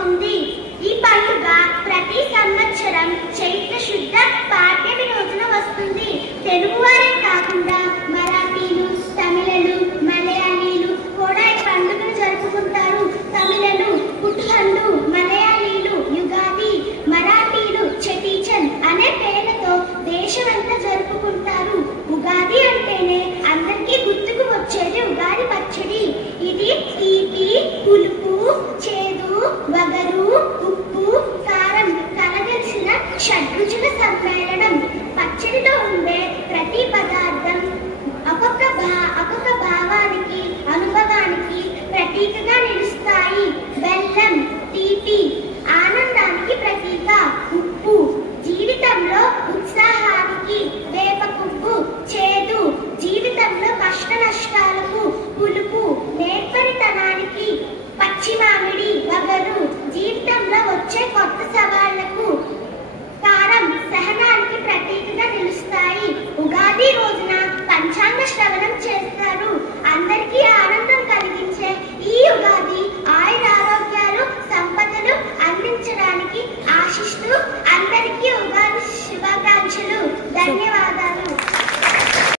అవుతుంది. ఈ పండుగ ప్రతి సంవత్సరం చైత్ర శుద్ధ పాడ్యమి రోజున వస్తుంది. తెలుగువారే కాకుండా మరాఠీలు, తమిళలు, మలయాళీలు కూడా ఈ పండుగను జరుపుకుంటారు. తమిళలు పుట్హండు, మలయాళీలు యుగాది, మరాఠీలు చెటీచంద్ అనే పేర్లతో దేశమంతా జరుపుకుంటారు. ఉగాది అంటేనే అందరికీ గుర్తుకు వచ్చేది ఉగాది పచ్చడి. ఇది తీపి, పులుపు, చేదు, వగరు, ఉప్పు, కారం కలగలిసిన షడ్రుచుల సమ్మేళనం. పచ్చడిలో ఉండే ప్రతి పదార్థం ఒక్కొక్క భావానికి, అనుభవానికి ప్రతీకగా నిలుస్తాయి. బెల్లం తీపి, ఆనందానికి ప్రతీక. ఉప్పు జీవితంలో ఉత్సాహానికి. వేప పువ్వు చేదు, జీవితంలో కష్ట నష్టాలకు. పులుపు నేర్పరితనానికి. పచ్చి మామిడి వగరు, జీవితంలో వచ్చే కొత్త సవాళ్లకు.